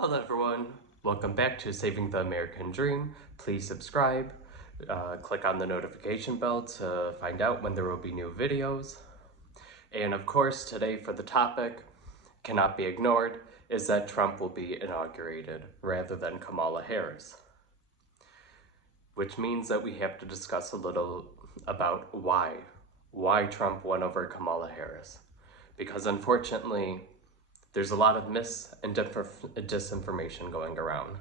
Hello everyone, welcome back to Saving the American Dream. Please subscribe, click on the notification bell to find out when there will be new videos. And of course, today for the topic, cannot be ignored, is that Trump will be inaugurated rather than Kamala Harris. Which means that we have to discuss a little about why Trump won over Kamala Harris. Because unfortunately, there's a lot of mis and disinformation going around.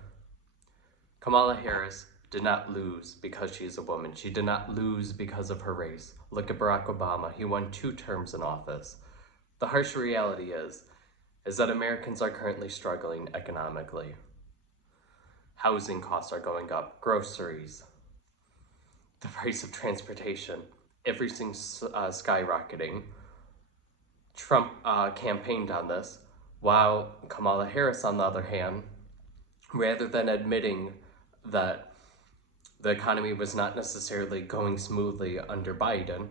Kamala Harris did not lose because she's a woman. She did not lose because of her race. Look at Barack Obama. He won 2 terms in office. The harsh reality is that Americans are currently struggling economically. Housing costs are going up, groceries, the price of transportation, everything's skyrocketing. Trump campaigned on this, while Kamala Harris, on the other hand, rather than admitting that the economy was not necessarily going smoothly under Biden,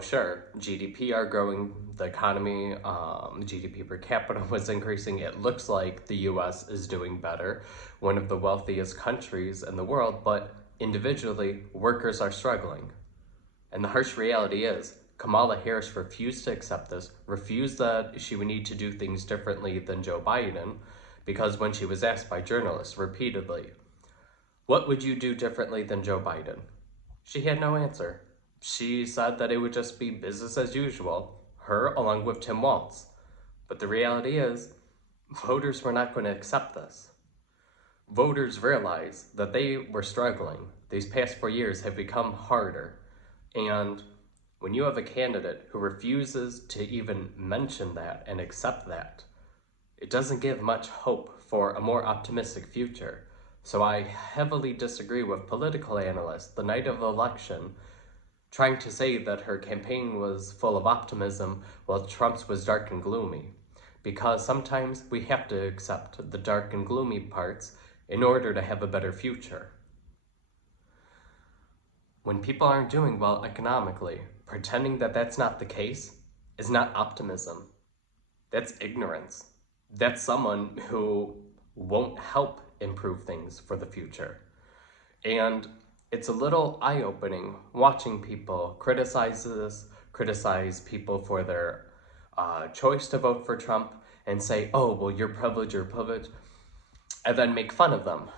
sure, GDP are growing, the economy, GDP per capita was increasing. It looks like the US is doing better, one of the wealthiest countries in the world, but individually, workers are struggling. And the harsh reality is, Kamala Harris refused to accept this, refused that she would need to do things differently than Joe Biden, because when she was asked by journalists repeatedly, what would you do differently than Joe Biden? She had no answer. She said that it would just be business as usual, her along with Tim Walz. But the reality is, voters were not going to accept this. Voters realized that they were struggling. These past 4 years have become harder. And when you have a candidate who refuses to even mention that and accept that, it doesn't give much hope for a more optimistic future. So I heavily disagree with political analysts the night of the election trying to say that her campaign was full of optimism while Trump's was dark and gloomy. Because sometimes we have to accept the dark and gloomy parts in order to have a better future. When people aren't doing well economically, pretending that that's not the case is not optimism. That's ignorance. That's someone who won't help improve things for the future. And it's a little eye-opening watching people criticize people for their choice to vote for Trump and say, oh, well, you're privileged, and then make fun of them.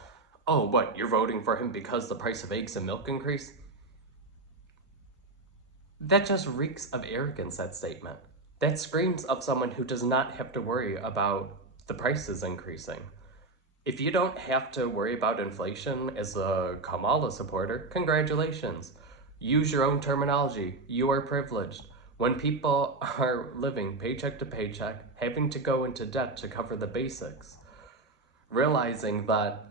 Oh, what, you're voting for him because the price of eggs and milk increased? That just reeks of arrogance, that statement. That screams of someone who does not have to worry about the prices increasing. If you don't have to worry about inflation as a Kamala supporter, congratulations. Use your own terminology. You are privileged. When people are living paycheck to paycheck, having to go into debt to cover the basics, realizing that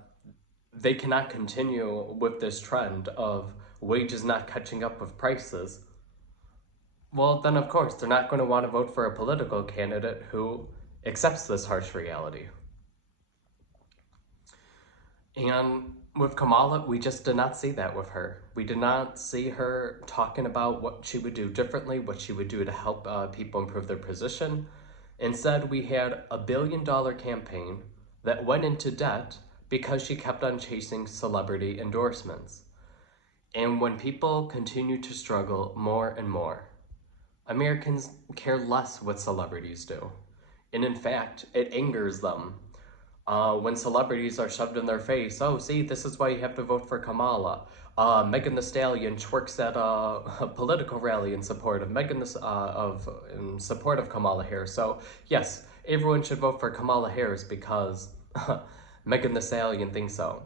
they cannot continue with this trend of wages not catching up with prices, well, then of course, they're not going to want to vote for a political candidate who accepts this harsh reality. And with Kamala, we just did not see that with her. We did not see her talking about what she would do differently, what she would do to help people improve their position. Instead, we had a $1 billion campaign that went into debt because she kept on chasing celebrity endorsements. And when people continue to struggle more and more, Americans care less what celebrities do. And in fact, it angers them when celebrities are shoved in their face. Oh, see, this is why you have to vote for Kamala. Megantheestallion twerks at a political rally in support of in support of Kamala Harris. So yes, everyone should vote for Kamala Harris because Megantheestallion thinks so.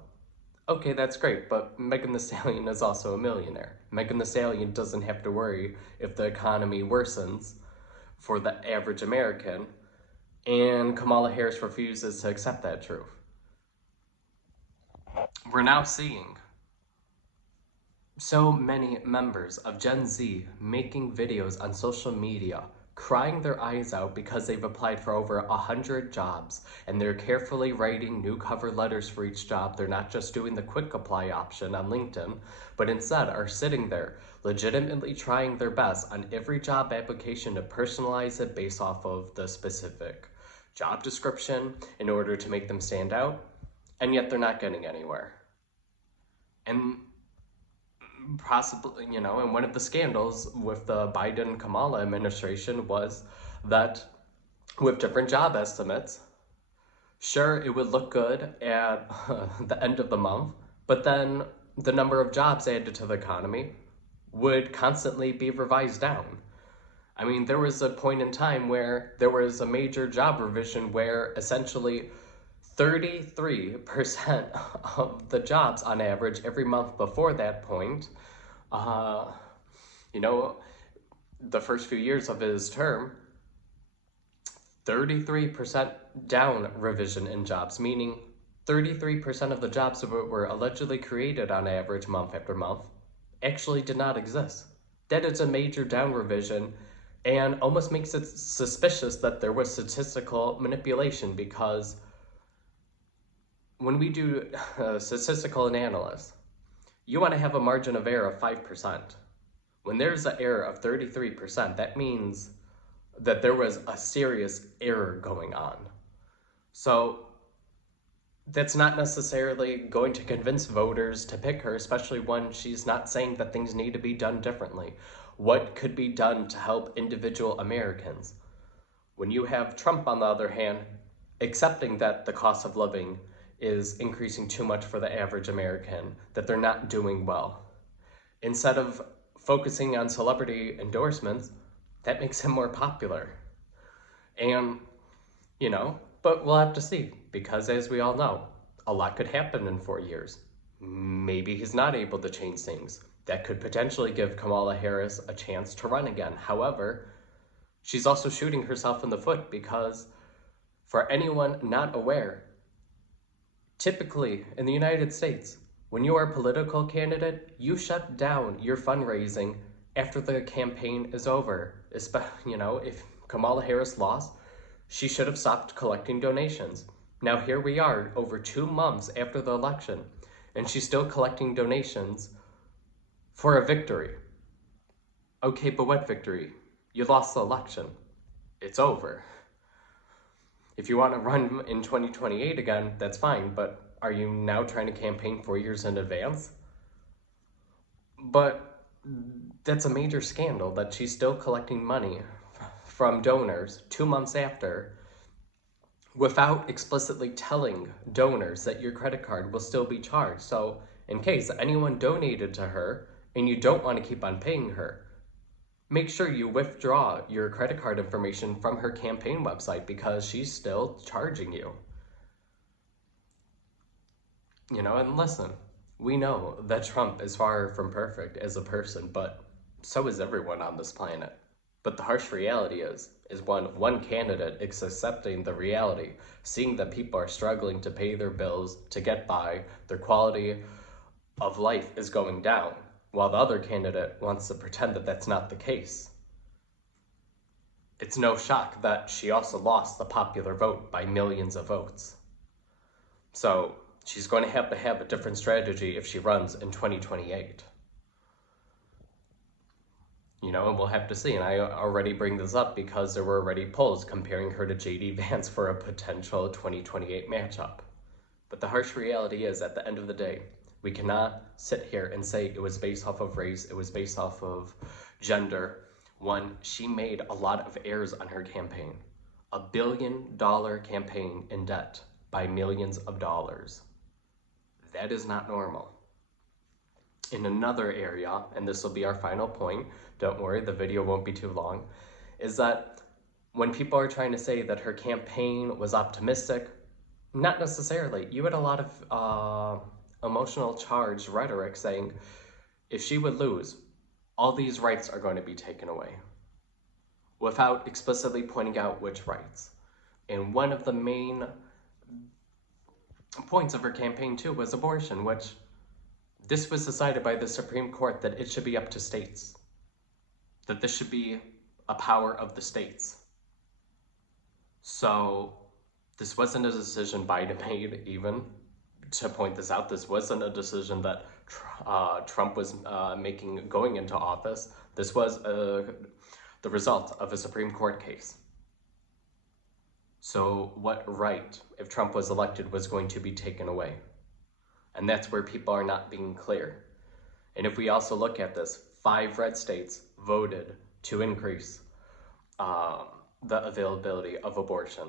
Okay, that's great, but Megantheestallion is also a millionaire. Megantheestallion doesn't have to worry if the economy worsens for the average American, and Kamala Harris refuses to accept that truth. We're now seeing so many members of Gen Z making videos on social media crying their eyes out because they've applied for over 100 jobs and they're carefully writing new cover letters for each job. They're not just doing the quick apply option on LinkedIn, but instead are sitting there legitimately trying their best on every job application to personalize it based off of the specific job description in order to make them stand out, and yet they're not getting anywhere. And possibly, and one of the scandals with the Biden-Kamala administration was that with different job estimates, sure, it would look good at the end of the month, but then the number of jobs added to the economy would constantly be revised down. I mean, there was a point in time where there was a major job revision where essentially 33% of the jobs on average every month before that point, the first few years of his term, 33% down revision in jobs, meaning 33% of the jobs that were allegedly created on average month after month actually did not exist. That is a major down revision and almost makes it suspicious that there was statistical manipulation, because when we do statistical analysis, you want to have a margin of error of 5%. When there's an error of 33%, that means that there was a serious error going on. So that's not necessarily going to convince voters to pick her, especially when she's not saying that things need to be done differently. What could be done to help individual Americans? When you have Trump, on the other hand, accepting that the cost of living is increasing too much for the average American, that they're not doing well. Instead of focusing on celebrity endorsements, that makes him more popular. And, but we'll have to see, because as we all know, a lot could happen in 4 years. Maybe he's not able to change things. That could potentially give Kamala Harris a chance to run again. However, she's also shooting herself in the foot, because for anyone not aware, typically in the United States, when you are a political candidate, you shut down your fundraising after the campaign is over. If Kamala Harris lost, she should have stopped collecting donations. Now here we are, over 2 months after the election, and she's still collecting donations for a victory. Okay, but what victory? You lost the election. It's over. If you want to run in 2028 again, that's fine, but are you now trying to campaign 4 years in advance? But that's a major scandal that she's still collecting money from donors 2 months after, without explicitly telling donors that your credit card will still be charged. So in case anyone donated to her and you don't want to keep on paying her, make sure you withdraw your credit card information from her campaign website, because she's still charging you. And listen, we know that Trump is far from perfect as a person, but so is everyone on this planet. But the harsh reality is one candidate is accepting the reality, seeing that people are struggling to pay their bills, to get by, their quality of life is going down, while the other candidate wants to pretend that that's not the case. It's no shock that she also lost the popular vote by millions of votes. So she's going to have a different strategy if she runs in 2028. And we'll have to see. And I already bring this up because there were already polls comparing her to J.D. Vance for a potential 2028 matchup. But the harsh reality is, at the end of the day, we cannot sit here and say it was based off of race, it was based off of gender, when she made a lot of errors on her campaign. $1 billion campaign in debt by millions of dollars. That is not normal. In another area, and this will be our final point, don't worry, the video won't be too long, is that when people are trying to say that her campaign was optimistic, not necessarily. You had a lot of emotional charged rhetoric saying if she would lose, all these rights are going to be taken away, without explicitly pointing out which rights. And one of the main points of her campaign too was abortion, which this was decided by the Supreme Court that it should be up to states, that this should be a power of the states. So this wasn't a decision Biden made, even to point this out. This wasn't a decision that Trump was making going into office. This was the result of a Supreme Court case. So what right, if Trump was elected, was going to be taken away? And that's where people are not being clear. And if we also look at this, 5 red states voted to increase the availability of abortion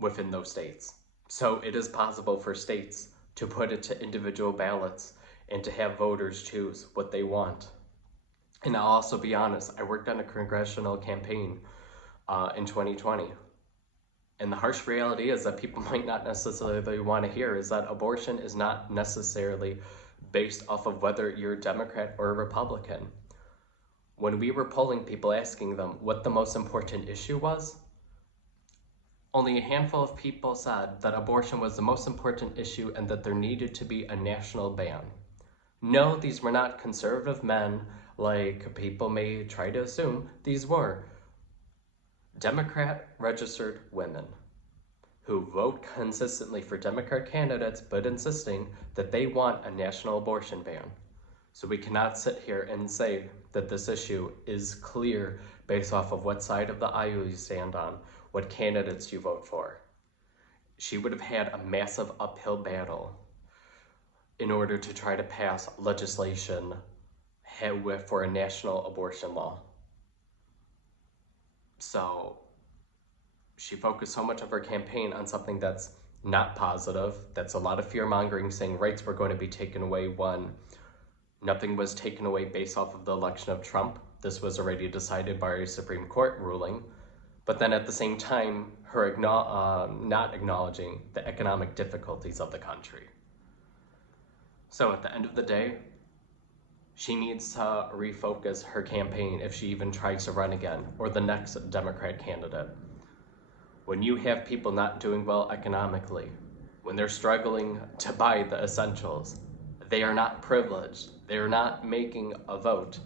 within those states. So it is possible for states to put it to individual ballots and to have voters choose what they want. And I'll also be honest, I worked on a congressional campaign in 2020. And the harsh reality is that people might not necessarily want to hear is that abortion is not necessarily based off of whether you're a Democrat or a Republican. When we were polling people asking them what the most important issue was, only a handful of people said that abortion was the most important issue and that there needed to be a national ban. No, these were not conservative men like people may try to assume. These were Democrat registered women who vote consistently for Democrat candidates but insisting that they want a national abortion ban. So we cannot sit here and say that this issue is clear based off of what side of the aisle you stand on, what candidates you vote for. She would have had a massive uphill battle in order to try to pass legislation for a national abortion law. So she focused so much of her campaign on something that's not positive, that's a lot of fear-mongering, saying rights were going to be taken away when nothing was taken away based off of the election of Trump. This was already decided by a Supreme Court ruling. But then at the same time, her not acknowledging the economic difficulties of the country. So at the end of the day, she needs to refocus her campaign if she even tries to run again, or the next Democrat candidate. When you have people not doing well economically, when they're struggling to buy the essentials, they are not privileged. They are not making a vote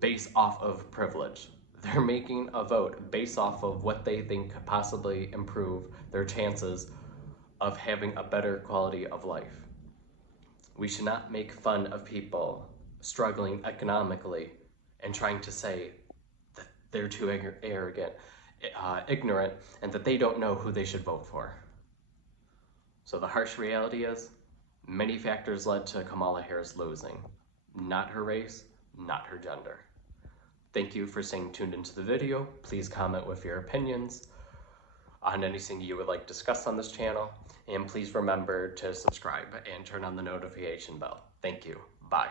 based off of privilege. They're making a vote based off of what they think could possibly improve their chances of having a better quality of life. We should not make fun of people struggling economically and trying to say that they're too arrogant, ignorant, and that they don't know who they should vote for. So the harsh reality is, many factors led to Kamala Harris losing. Not her race, not her gender. Thank you for staying tuned into the video. Please comment with your opinions on anything you would like discussed on this channel. And please remember to subscribe and turn on the notification bell. Thank you. Bye.